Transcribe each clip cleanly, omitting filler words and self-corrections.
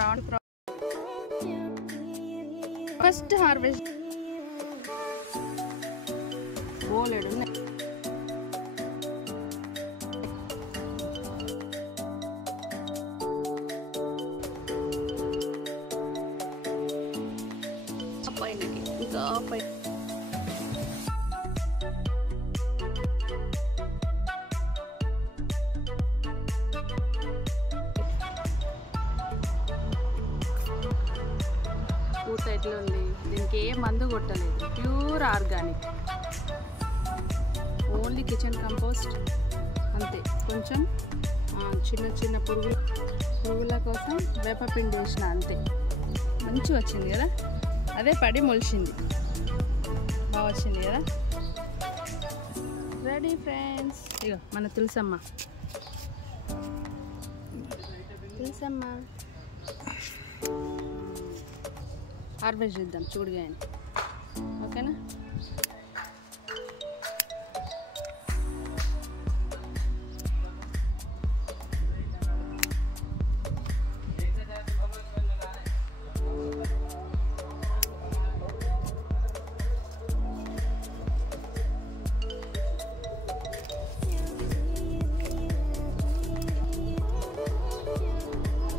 Shravani first harvest బోలెడు పైనకి ఇంకా పై పూత ఎట్లా ఉంది, దీనికి ఏ మందు కొట్టలేదు, pure organic, only kitchen compost అంతే. కొంచెం చిన్న చిన్న పురుగుల కోసం వేపపిండి వేసిన అంతే. మంచిగా వచ్చింది కదా, అదే పడి మొలిచింది, బాగా వచ్చింది కదా. రెడీ ఫ్రెండ్స్, ఇగో మన తులసమ్మ హార్వెస్ట్ చేద్దాం చూడగా, ఓకేనా.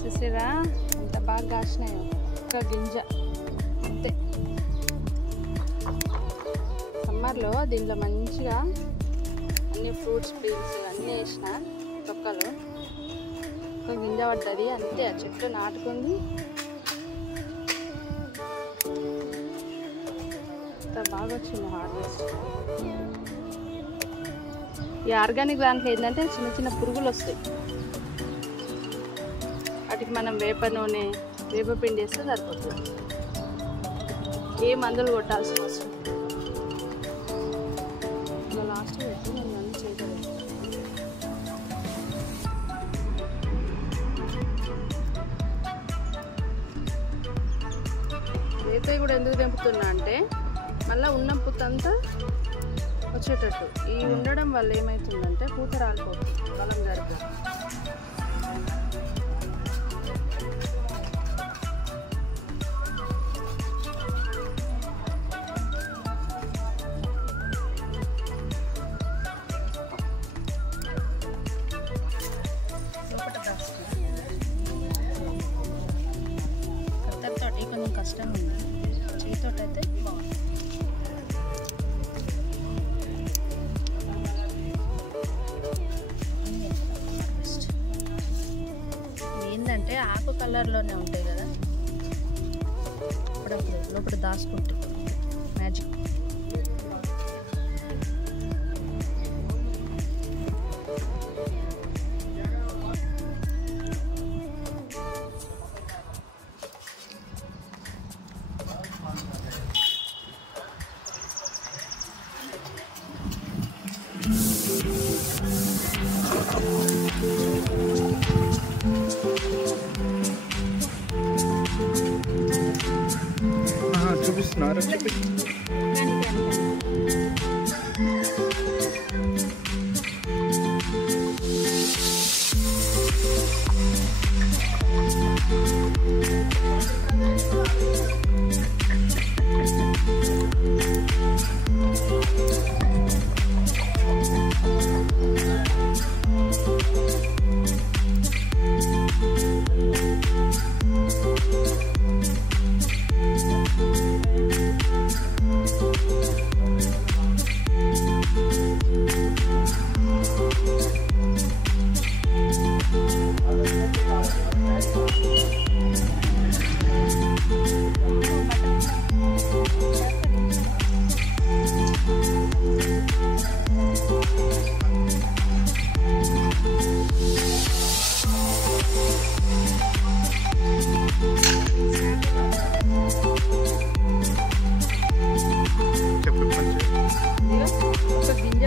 చూసారా ఎంత బాగా కాసినాయో, ఒక గింజ అంతే. సమ్మర్లో దీంట్లో మంచిగా అన్ని ఫ్రూట్స్ ప్లీన్స్ అన్నీ వేసిన తొక్కలు, ఒక గింజ పడ్డది అంతే. ఆ చెట్లు నాటుకుంది, ఎంత బాగా వచ్చింది హార్వెస్ట్. ఈ ఆర్గానిక్ దాంట్లో ఏంటంటే చిన్న చిన్న పురుగులు వస్తాయి, వాటికి మనం వేప నూనె వేపపిండి వేస్తే సరిపోతుంది, ఏ మందులు కొట్టాల్సిన అవసరం. లాస్ట్ పెట్టి నేను అన్నీ చేయగలను. వేప కూడా ఎందుకు తెంపుతున్నా అంటే మళ్ళీ ఉన్న పూత అంతా వచ్చేటట్టు. ఈ ఉండడం వల్ల ఏమవుతుందంటే పూత రాలిపోతుంది, బలం జరుగుతుంది. కత్తెరతోటి కొంచెం కష్టంగా ఉంది, చేతితోటి అయితే బాగుంది. ఏంటంటే ఆకు కలర్లోనే ఉంటాయి కదా, అప్పుడప్పుడు లోపల దాచుకుంటుంది మ్యాజిక్. చూపిస్తున్నారు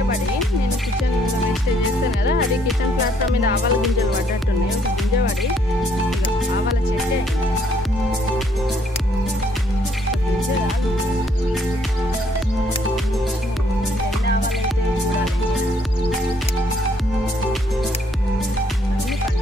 పడి నేను కిచెన్ వేస్టేజ్ చేస్తాను కదా, అది కిచెన్ ప్లాట్ఫామ్ మీద ఆవాల గింజలు పడ్డట్టున్నాయి. ఒక గింజ పడి ఆవాల చెట్టే గింజ కాదు, ఎన్ని ఆవాలైతే చూడాలి, అన్నీ పడి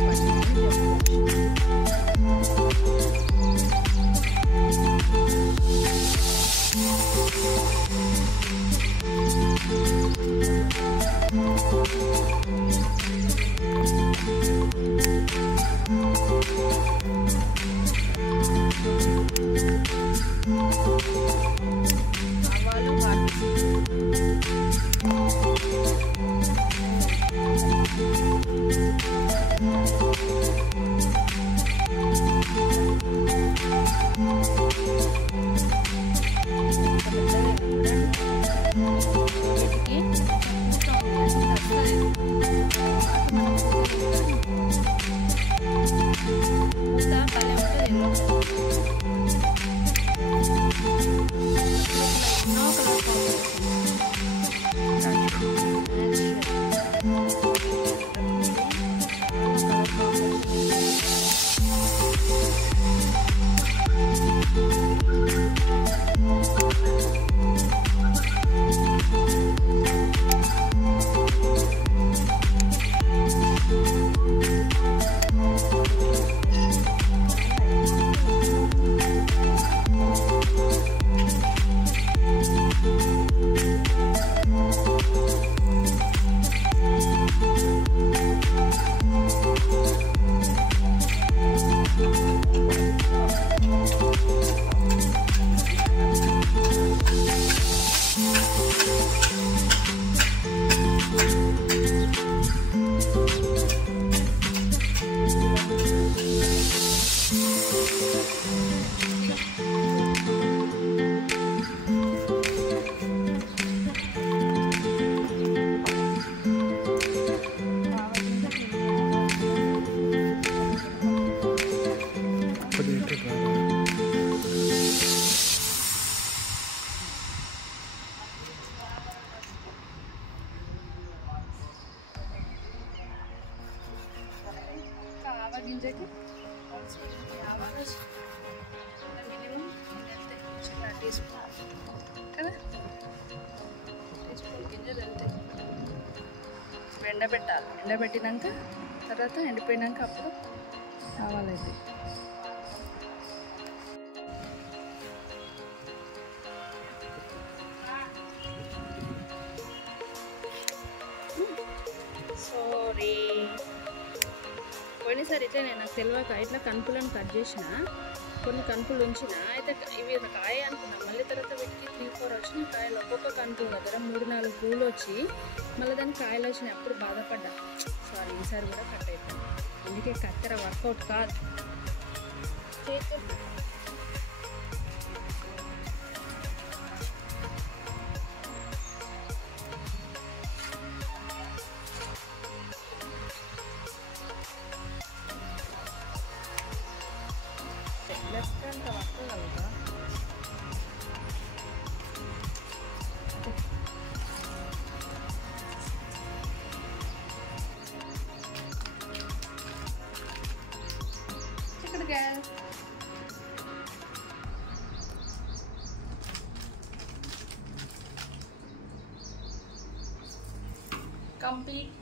ఆవాలు గింజకి ఆవాలు మినిమం వెళ్తాయి చిన్న టీ స్పూన్ కదా, టీ స్పూన్ గింజలు వెళ్తాయి. ఎండబెట్టాలి, ఎండబెట్టినాక తర్వాత ఎండిపోయినాక అప్పుడు ఆవాలైతే సారీ పోయినసారి ఇట్లా నేను నాకు తెలియక ఇట్లా కనుపులను కట్ చేసిన, కొన్ని కనుపులు ఉంచిన అయితే ఇవి కాయ అనుకున్నాను. మళ్ళీ తర్వాత వీటికి 3-4 వచ్చినాయి కాయలు. ఒక్కొక్క కనుపు దగ్గర 3-4 పూలు వచ్చి మళ్ళీ దానికి కాయలు వచ్చినాయి. అప్పుడు బాధపడ్డా. సారీ ఈసారి కూడా కట్ అయిపోయింది. అందుకే కత్తెర వర్కౌట్ కాదు. లెఫ్ట్ అంత వర్కగలుగుతా. చిక్కుడుకాయ కంప్లీట్.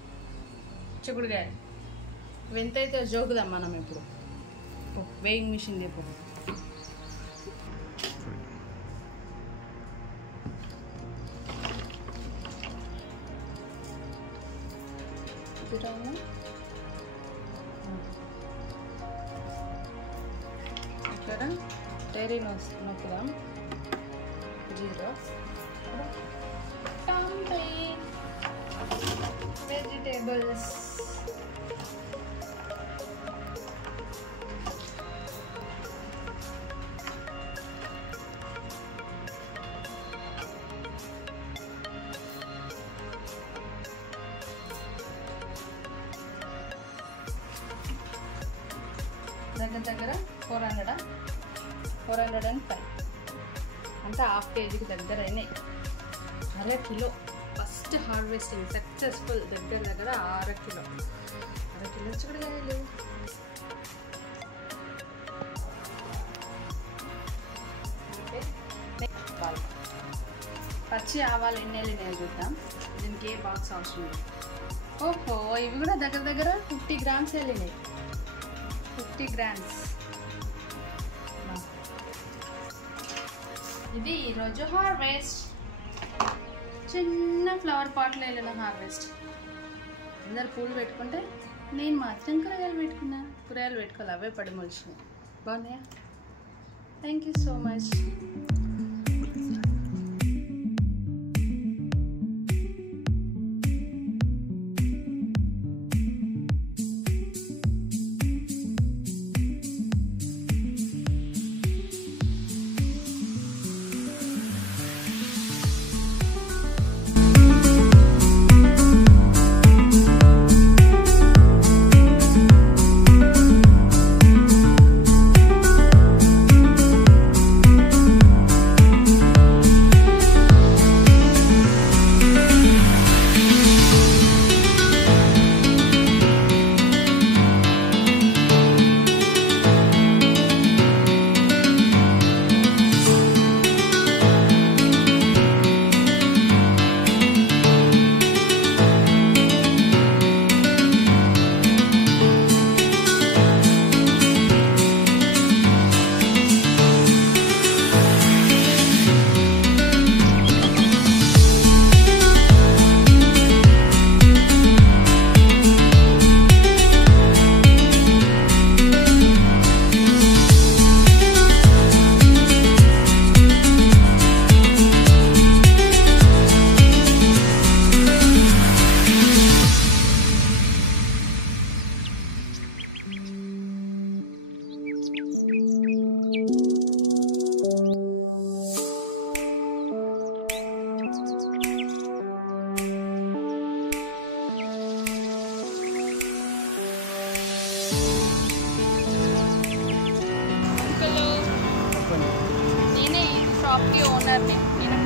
చిక్కుడుకాయ వింతైతే జోకుదాం మనం ఇప్పుడు. వేయింగ్ మిషన్ చెప్పు. ఇక్కడ డైరీ నొక్కుదాం. 0 వెజిటేబుల్స్ దగ్గర 405 అంటే హాఫ్ కేజీకి దగ్గర అయినాయి. 1/2 కిలో ఫస్ట్ హార్వెస్టింగ్ సక్సెస్ఫుల్. దగ్గర 1/2 కిలో చిక్కుడుకాయలు. పచ్చి ఆవాలు ఎన్ని వెళ్ళినాయో చూద్దాం. దీనికి ఏ బాక్స్ అవసరం లేదు. ఓహో ఇవి కూడా దగ్గర 50 గ్రామ్స్ వెళ్ళినాయి. 50 గ్రామ్స్. ఇది ఈరోజు హార్వెస్ట్. చిన్న ఫ్లవర్ పాట్లో వెళ్ళిన హార్వెస్ట్. అందరు పూలు పెట్టుకుంటే నేను మాత్రం కూరగాయలు పెట్టుకున్నా. కూరగాయలు పెట్టుకోవాలి, అవే పడి మొలిచినాయి. బాగున్నాయా? Thank you so much. ఇంటికి ఓనర్ని నేను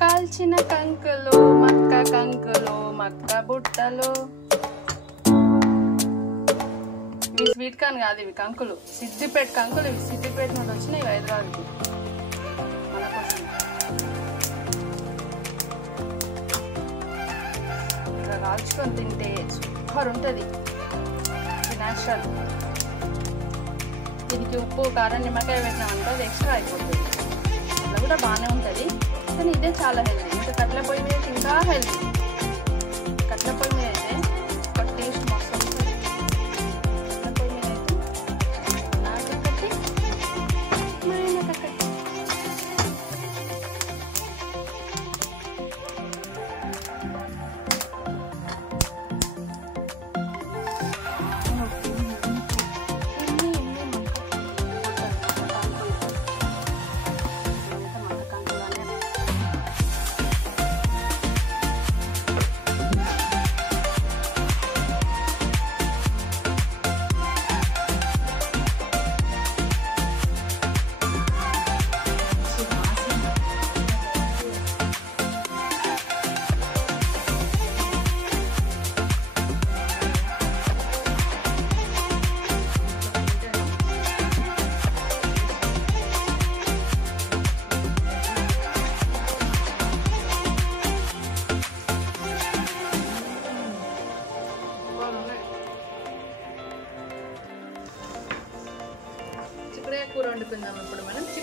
కాల్చిన కంకులు మక్క బుట్టలు. ఇవి స్వీట్ కార్న్ కాదు, ఇవి కంకులు, సిద్దిపేట కంకులు. ఇవి సిద్దిపేట నుండి వచ్చినాయి హైదరాబాద్కి మన కోసం. ఇట్లా కాల్చుకొని తింటే సూపర్ ఉంటుంది. ఇది న్యాచురల్. దీనికి ఉప్పు కారం నిమ్మకాయ పెట్టినామంటే అది ఎక్స్ట్రా అయిపోతుంది. అట్లా కూడా బాగానే ఉంటుంది, కానీ ఇదే చాలా హెల్తీ. ఇంకా కట్ల పొయ్యి మీద ఇంకా హెల్తీ. కట్ల పొయ్యి మీద అయితే ఒక టేస్ట్ మొత్తం ఉంటుంది. కట్ల పొయ్యి మీద అయితే నాకొకటి మా ఆయనకొకటి.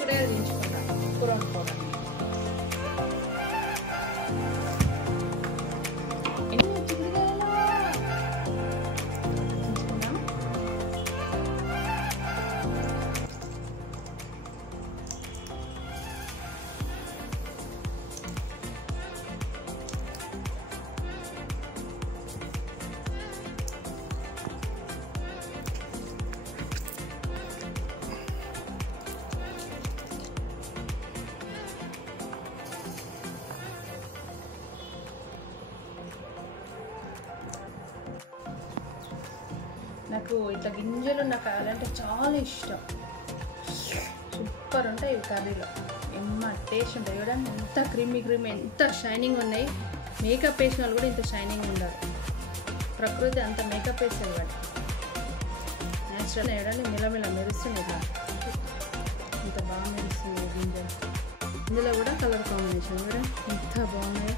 చిక్కుడుకాయ దించుకుందాం కూర వండుకోవడానికి. నాకు ఇట్లా గింజలు ఉన్న కాయాలంటే చాలా ఇష్టం. సూపర్ ఉంటాయి ఇవి కర్రీలో, ఎమ్మ టేస్ట్ ఉంటాయి. చూడండి ఎంత క్రీమీ ఎంత షైనింగ్ ఉన్నాయి. మేకప్ వేసిన వాళ్ళు కూడా ఇంత షైనింగ్ ఉండదు. ప్రకృతి అంత మేకప్ వేస్తుంది వాటి. న్యాచురల్ చూడండి మిలమిల మెరుస్తుంది. ఇట్లా ఇంత బాగా మెరుస్తుంది గింజలు. ఇందులో కూడా కలర్ కాంబినేషన్ కూడా ఎంత బాగున్నాయి.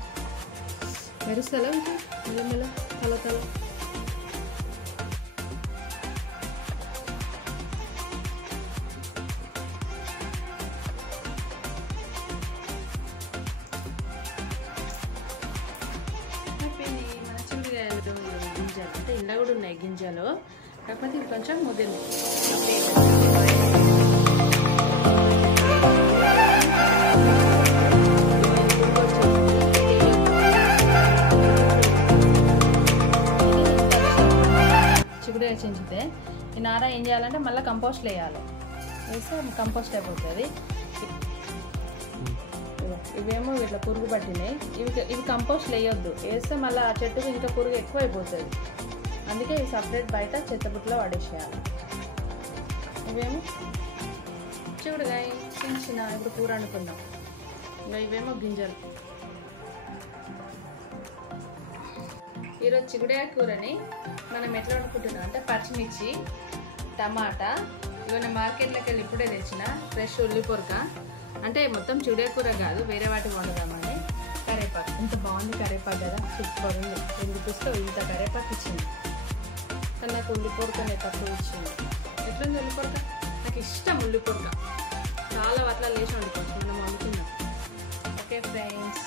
మెరుస్తలా ఇంకా మిలమిల కలర్. గింజలు అంటే ఇలా కూడా ఉన్నాయి గింజలు, కాకపోతే ఇది కొంచెం ముదిరింది. చిక్కుడుకాయ చించితే ఈ నార ఏం చేయాలంటే మళ్ళీ కంపోస్ట్లో వేయాలి. వేస్తే కంపోస్ట్ అయిపోతుంది. ఇవేమో ఇట్లా పురుగు పట్టినాయి. ఇవి కంపోస్ట్ వేయొద్దు. వేస్తే మళ్ళీ ఆ చెట్టుకు ఇంకా పురుగు ఎక్కువ అయిపోతుంది. అందుకే ఇవి సపరేట్ బయట చెత్తబుట్టలో పడేసేయాలి. ఇవేమో చిక్కుడుకాయ చించిన ఇప్పుడు కూర వండుకుందాం. ఇంకా ఇవేమో గింజలు. ఈరోజు చిక్కుడుకాయ కూరని మనం ఎట్లా వండుకుంటున్నాం అంటే పచ్చిమిర్చి, టమాటా, ఇవన్నీ మార్కెట్లోకి వెళ్ళి ఇప్పుడే తెచ్చిన ఫ్రెష్ ఉల్లిపొరక, అంటే మొత్తం చిక్కుడుకాయ కూర కాదు వేరే వాటికి వండుదామని. కరివేపాకు ఇంత బాగుంది కరివేపాకు కదా, సూపర్ ఉంది. ఎందుకు ఇంత కరివేపాకు ఇచ్చింది. కానీ నాకు ఉల్లిపొరకనే తక్కువ ఇచ్చింది. ఎట్లుంది ఉల్లిపొరక? నాకు ఇష్టం ఉల్లిపొరక. చాలా అట్లా లేచి వండుకోవచ్చు మనం వండుకుందాం. ఓకే ఫ్రెండ్స్,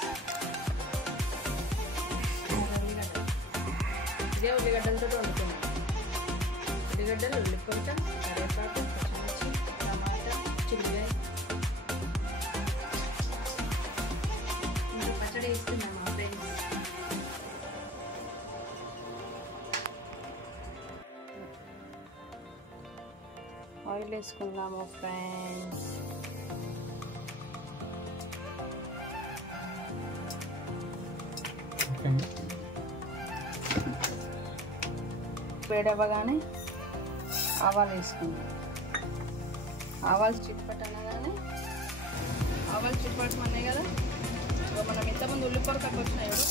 ఇదే ఉల్లిగడ్డలతో వండుకున్నాం. ఉల్లిగడ్డలు, ఉల్లిపొరక, కరివేపాకు, పచ్చిమిర్చి, టమాటా, చిక్కుడుకాయ. ఇంకా పచ్చడి వేస్తున్నాం మా ఫ్రెండ్స్. ఆయిల్ వేసుకుందాము ఫ్రెండ్స్. వేడవ్వగానే ఆవాలు వేసుకుందాం. ఆవాలు చిట్పట్టనగానే ఆవాలు చిట్పట్టమన్నాయి కదా, మనం ఇంతమంది ఉల్లిపొరకకు వచ్చినాయి కదా.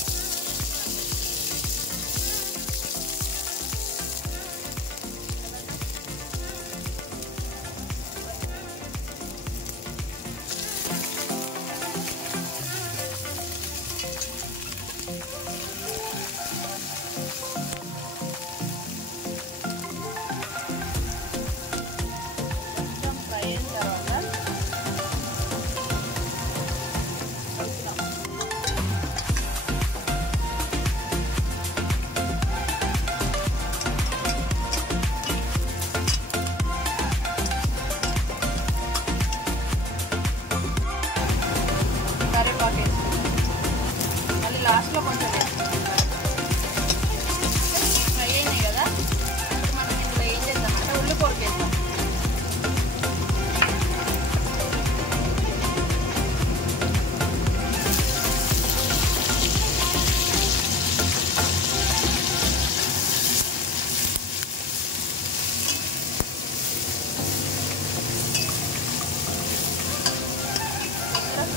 మళ్ళీ లాస్ట్లో కొంచెం ఫ్రై అయినాయి కదా, ఇప్పుడు మనం ఇందులో ఏం చేద్దామంటే ఉల్లిపొరక వేద్దాం.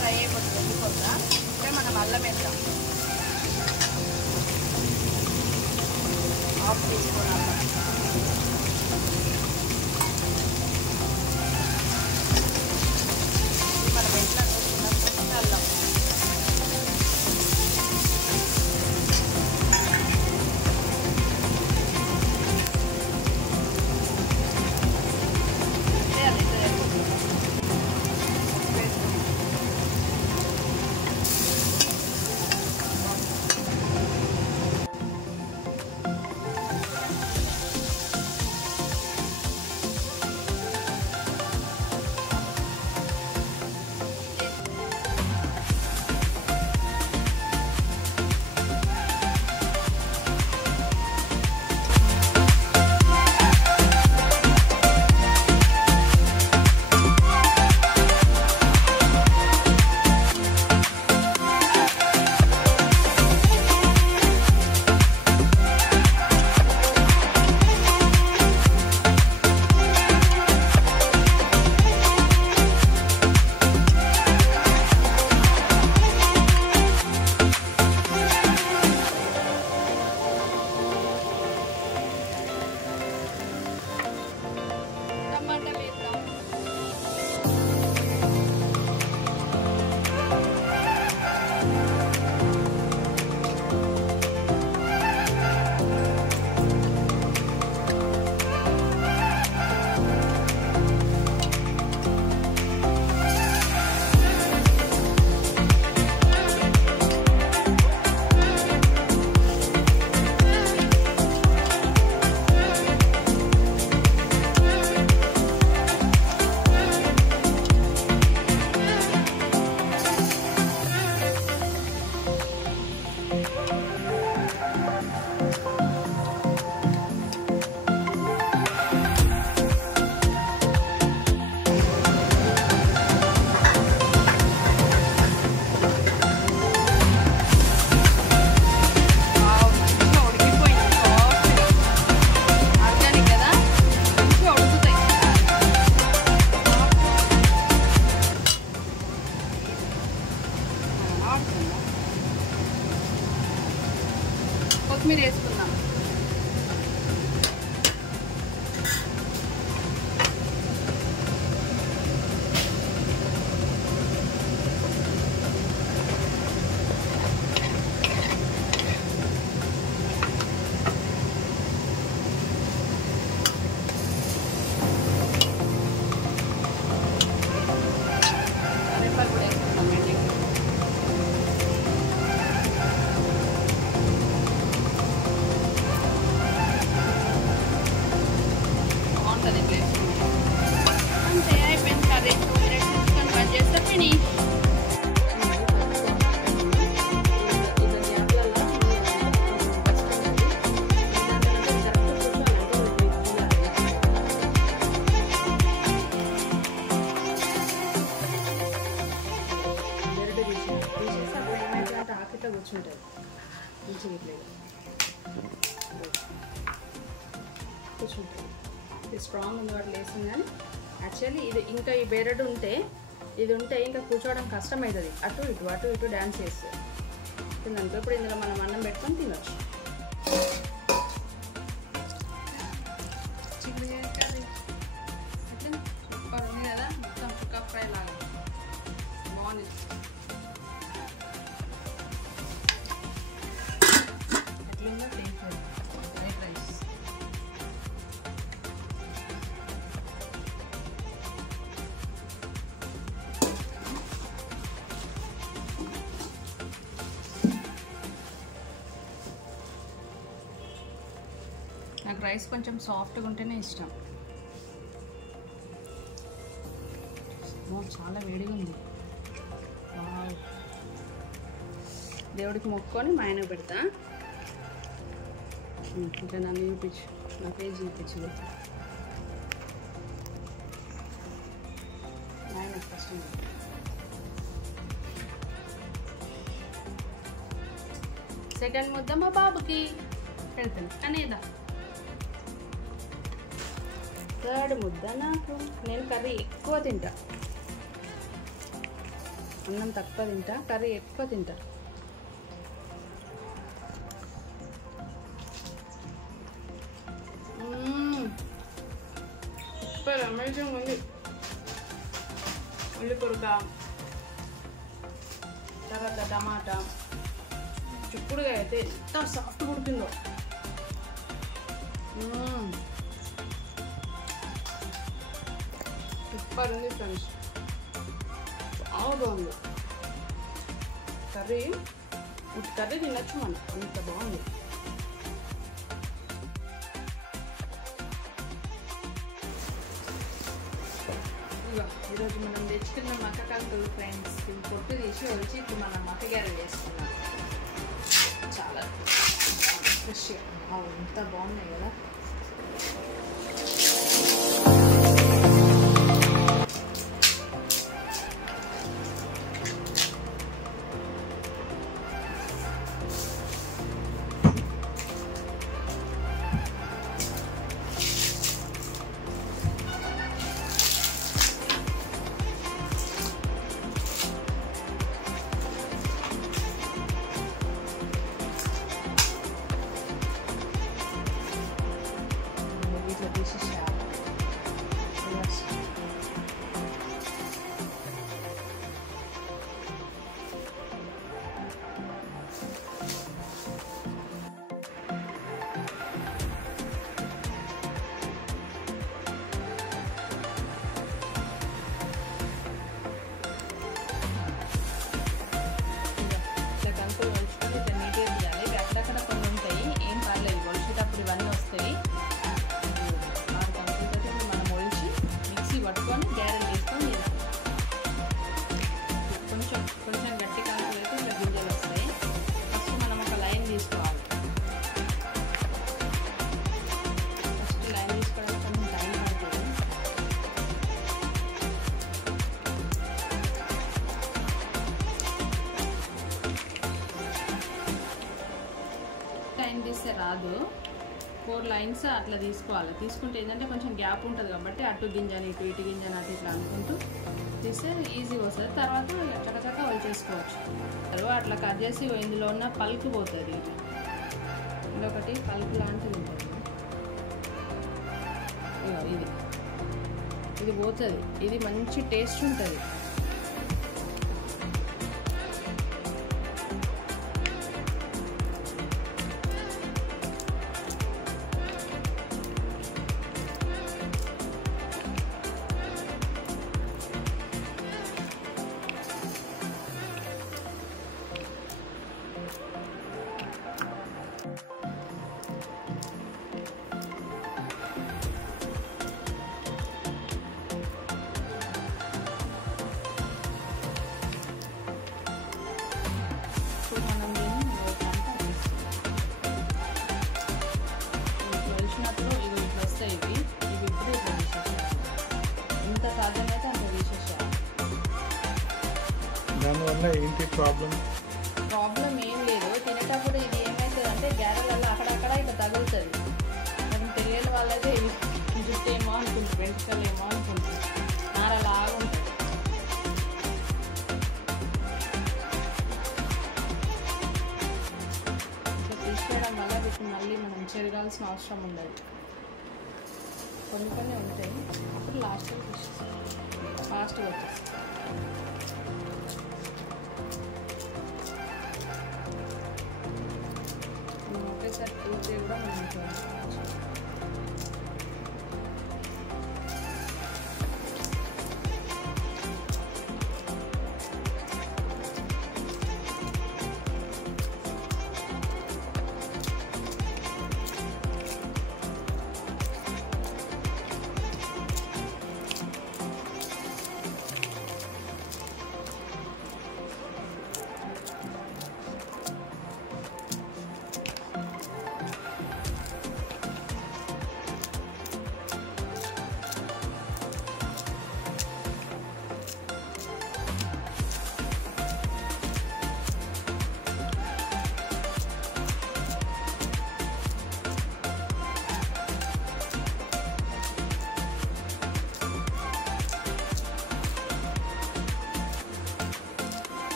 ఫ్రై అయిపోతుంది ఉల్లిపొరక. ఇప్పుడే మనం అల్లం వేద్దాం. ఆఫ్ తీసుకోవాలి. మనం ఎట్లా నూరుకున్నాం అల్లం. కొత్తిమీర వేసుకుందాం. అంతే అయిపోయింది కర్రీ. 2 minutes ఉంచుకొని బంద్ చేస్తే ఫినిష్. ఆకిట్లో కూర్చుంటుంది కూర్చుంటుంది. ఇది స్ట్రాంగ్ ఉంది వాటి లేసింది. కానీ యాక్చువల్లీ ఇది ఇంకా ఈ బెరడు ఉంటే ఇది ఉంటే ఇంకా కూర్చోవడం కష్టం అవుతుంది. అటు ఇటు డ్యాన్స్ చేస్తుంది తిందనుకో. ఇప్పుడు ఇందులో మనం అన్నం పెట్టుకొని తినొచ్చు. చిక్కుడుకాయ కర్రీ అట్లా సూపర్ ఉంది కదా. మొత్తం చుక్క ఫ్రై లాగా బాగుంది. ఎట్లుందో టేస్ట్ వైట్ రైస్. నాకు రైస్ కొంచెం సాఫ్ట్గా ఉంటేనే ఇష్టం. చాలా వేడిగా ఉంది. దేవుడికి మొక్కుకొని మా ఆయనకు పెడతా. ఇంకా నన్ను చూపించు, నా పేజ్ చూపించు. ఆయన ఫస్ట్ సెకండ్ ముద్ద మా బాబుకి పెడతాను అనేదా. థర్డ్ ముద్ద నాకు. నేను కర్రీ ఎక్కువ తింటా, అన్నం తక్కువ తింటా, కర్రీ ఎక్కువ తింటా. సూపర్ అమేజింగ్ ఉంది. ఉల్లి పొరక, తర్వాత టమాటా, చిక్కుడుగా అయితే ఎంత సాఫ్ట్ ఉడికిందో. సూపర్ ఉంది ఫ్రెండ్స్, చాలా బాగుంది కర్రీ. కర్రీ తినచ్చు మనం, అంత బాగుంది. ఈరోజు మనం తెచ్చుకున్న మక్క కంకులు ఫ్రెండ్స్, ఇవి పొట్టు తీసి వచ్చి ఇప్పుడు మనం మక్క గ్యారెలు వేసుకున్నాం. చాలా ఫ్రెష్గా ఎంత బాగున్నాయి కదా. తీస్తే రాదు, 4 లైన్స్ అట్లా తీసుకోవాలి. తీసుకుంటే ఏంటంటే కొంచెం గ్యాప్ ఉంటుంది కాబట్టి అటు గింజని ఇటు గింజని అటు ఇట్లా అనుకుంటూ తీస్తే ఈజీగా వస్తుంది. తర్వాత చక్కచక్క వాళ్ళు చేసుకోవచ్చు. అట్లా కట్ చేసి ఇందులో ఉన్న పల్క్ పోతుంది. ఇదొకటి పల్పు లాంటిది ఉంటుంది. ఇది పోతుంది. ఇది మంచి టేస్ట్ ఉంటుంది. దానివల్ల ఏంటి ప్రాబ్లం ఏం లేదు. తినేటప్పుడు ఇది ఏమవుతుంది అంటే గ్యారెలలో అక్కడక్కడ ఇట్లా తగులుతుంది. మనం తెలియని వాళ్ళైతే ఇది జుట్టు ఏమో అనుకుంటుంది, వెంట్రుకలు ఏమో అనుకుంటుంది, నారలాగా ఉంటుంది. ఇట్లా తీసుకోవడం వల్ల వీటిని మళ్ళీ మనం చెరగాల్సిన అవసరం ఉండదు. కొన్ని ఉంటాయి, అప్పుడు లాస్ట్గా ఫాస్ట్గా వచ్చేస్తాయి. ఒకేసారి పూర్తి కూడా మనం చేసుకోవచ్చు.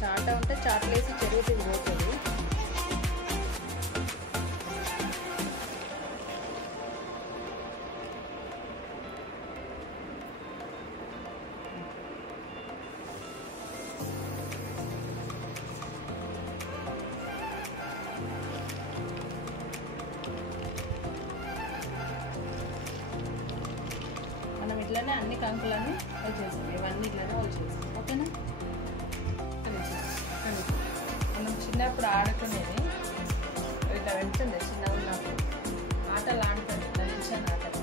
చాట ఉంటే చాట్లు వేసి చెరువు తిరిగిపోతుంది. మనం ఇట్లనే అన్ని కంకులన్నీ వచ్చేస్తాం. ఇవన్నీ ఇట్లనే వచ్చేస్తాం. ఓకేనా? మనం చిన్నప్పుడు ఆడుకునేది ఇట్లా వెళ్తుంది. చిన్నగా ఉన్నప్పుడు ఆటలు ఆడుతుంది. ఇట్లా నిల్చొని ఆటలు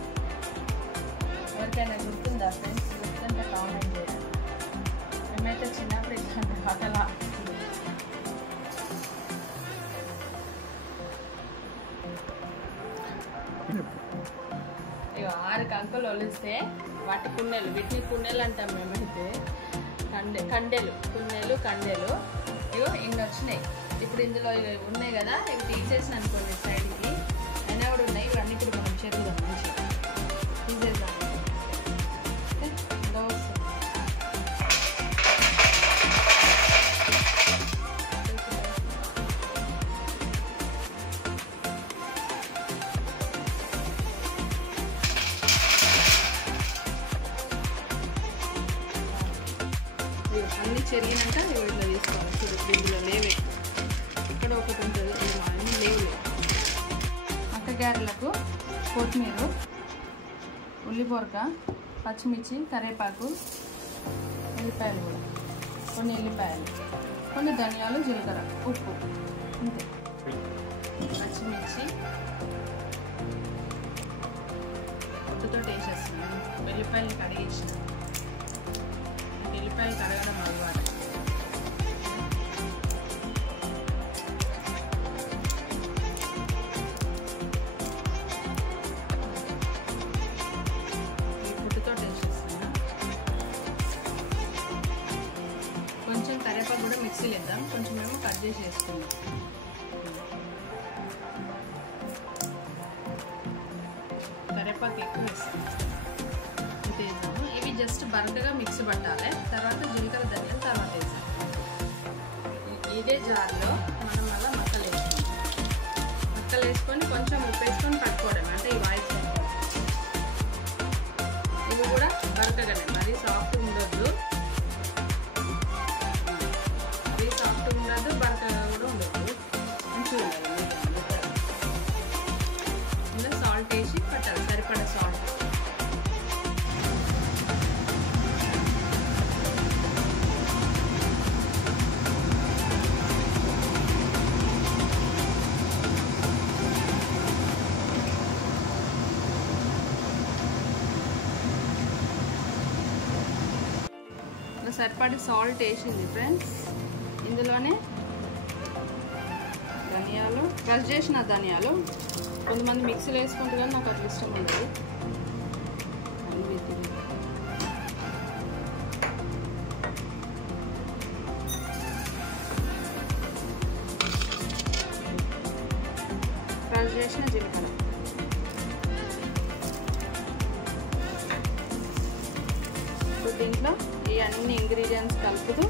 ఎవరికైనా గుర్తుందా ఫ్రెండ్స్? గుర్తుంటే కామెంట్ చేయాలి. మేమైతే చిన్నప్పుడు ఇట్లాంటి ఆటలు ఆడుతుంది. ఇక 6 కంకులు ఒలిస్తే వాటి కున్నెలు, వీటిని కున్నెలు అంటాం మేమైతే. కండెలు, కున్నెలు, కండెలు. ఇగో ఇన్ని వచ్చినాయి. ఇప్పుడు ఇందులో ఉన్నాయి కదా, ఇవి తీసేసిన అనుకోండి సైడ్కి, అయినా కూడా ఉన్నాయి. ఇవన్నీ ఇప్పుడు మనం చెరువుదాం, మంచిగా తీసేద్దాం. ఇలా వస్తుంది. అన్నీ చెరిగినాక ఇవి ఇట్లా తీసుకోవాలి. చూడు ఇందులో లేవే, ఇక్కడ ఒకటి ఉంటుంది, అన్నీ లేవు. మక్క గారెలకు కొత్తిమీర, ఉల్లిపొరక, పచ్చిమిర్చి, కరివేపాకు, ఎల్లిపాయలు కూడా, కొన్ని ఎల్లిపాయలు, కొన్ని ధనియాలు, జీలకర్ర, ఉప్పు, అంతే. పచ్చిమిర్చి పొట్టుతో వేసేస్తున్నాను. వెల్లిపాయలు కడిగేసిన, ఎల్లిపాయలు కడగడం అలవాటు. ఈ పొట్టుతో వేసేస్తున్నా. కొంచెం కరివేపాకు కూడా మిక్సీలో వేద్దాం, కొంచెం ఏమో కట్ చేసి వేసుకుందాం. కరివేపాకు కరివేపాకు ఎక్కువ వేస్తాము. ఇంత వేసాము. ఇవి జస్ట్ బరకగా మిక్స్ పట్టాలి. తర్వాత జీలకర్ర ధనియాలు తర్వాత వేసాము. ఇదే జార్లో మనం అలా మక్కలు వేసుకొని కొంచెం ఉప్పు వేసుకొని పట్టుకోవడం, అంటే ఈ వాయిస్ ఇవి కూడా బరకగానే, మరీ సాఫ్ట్ ఉండొద్దు, మరీ సాఫ్ట్ ఉండదు, బరకగా కూడా ఉండొద్దు, మంచిగా ఉండాలి. ఇందులో సాల్ట్ వేసి పట్టాలి, సరిపడా సాల్ట్. సరిపడి సాల్ట్ వేసింది ఫ్రెండ్స్. ఇందులోనే ధనియాలు, క్రష్ చేసిన ధనియాలు, కొంతమంది మిక్సీలో వేసుకుంటారు కానీ నాకు అట్లా ఇష్టం ఉండదు. క్రష్ చేసిన జీలకర్ర, దీంట్లో ఈ అన్ని ఇంగ్రీడియంట్స్ కలుపుతూ,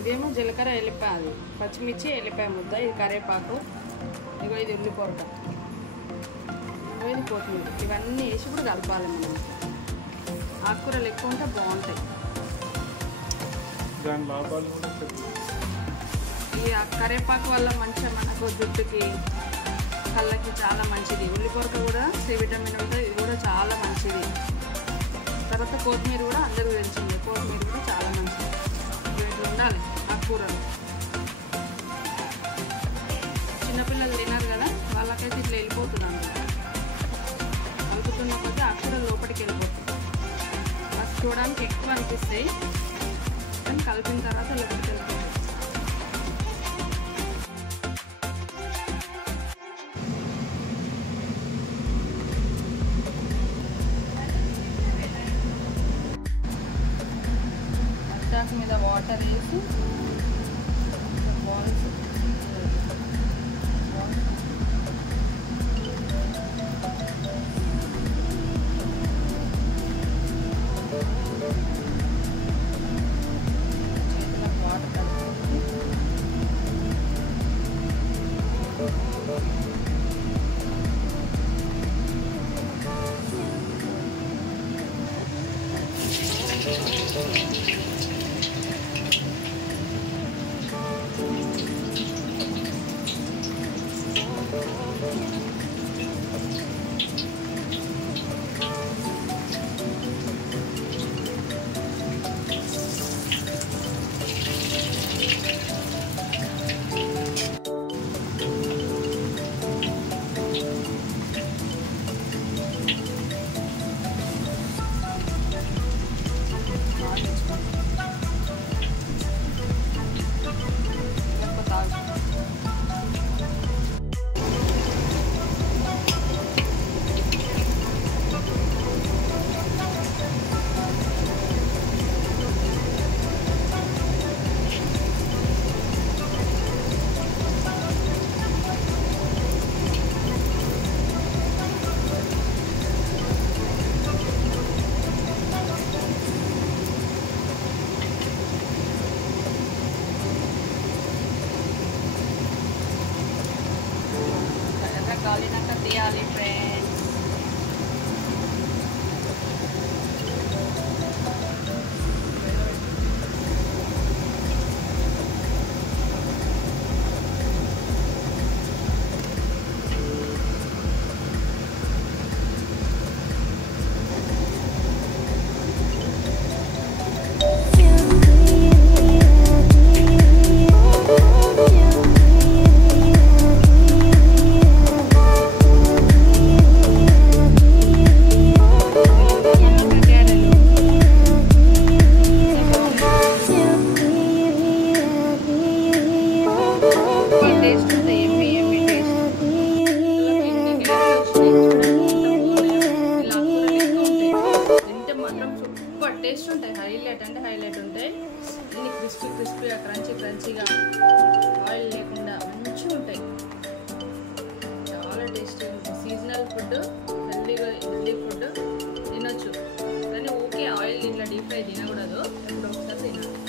ఇదేమో జీలకర్ర, ఎల్లిపాయ, అది పచ్చిమిర్చి, ఎల్లిపాయ ముద్ద, ఇది కరివేపాకు, ఇగో ఇది ఉల్లిపొరక, ఇగో ఇది కొత్తిమీర, ఇవన్నీ వేసి కూడా కలపాలి. మనం ఆకుకూరలు ఎక్కువ ఉంటే బాగుంటాయి. ఈ కరివేపాకు వల్ల మంచిగా మనకు జుట్టుకి, కళ్ళకి చాలా మంచిది. ఉల్లిపొరక కూడా సి విటమిన్ ఉంటుంది, ఇది కూడా చాలా మంచిది. తర్వాత కొత్తిమీర కూడా అందరికీ తెలిసింది, కొత్తిమీర కూడా చాలా మంచిది. ఇట్లా ఉండాలి ఆకుకూరలు. చిన్నపిల్లలు తిన్నారు కదా, వాళ్ళకైతే ఇట్లా వెళ్ళిపోతున్నాను, కలుపుతున్న కొద్దీ ఆకుకూరలు లోపలికి వెళ్ళిపోతుంది. ఫస్ట్ చూడడానికి ఎక్కువ అనిపిస్తాయి, కానీ కలిపిన తర్వాత లోపలికి వెళ్ళిపోతుంది. మీద వాటర్ వేసి బాల్స్ చేతులకు వాటర్ కలిపి కాలినాక తీయాలి ఫ్రెండ్స్. టేస్ట్ ఉంటాయి, హైలైట్ అంటే హైలైట్ ఉంటాయి. అన్ని క్రిస్పీగా క్రంచీగా ఆయిల్ లేకుండా మంచిగా ఉంటాయి. సీజనల్ ఫుడ్, హెల్దీ ఫుడ్ తినొచ్చు, కానీ ఊకే ఆయిల్ ఇట్లా డీప్ ఫ్రై తినకూడదు, ఎప్పుడు ఒకసారి తినాలి.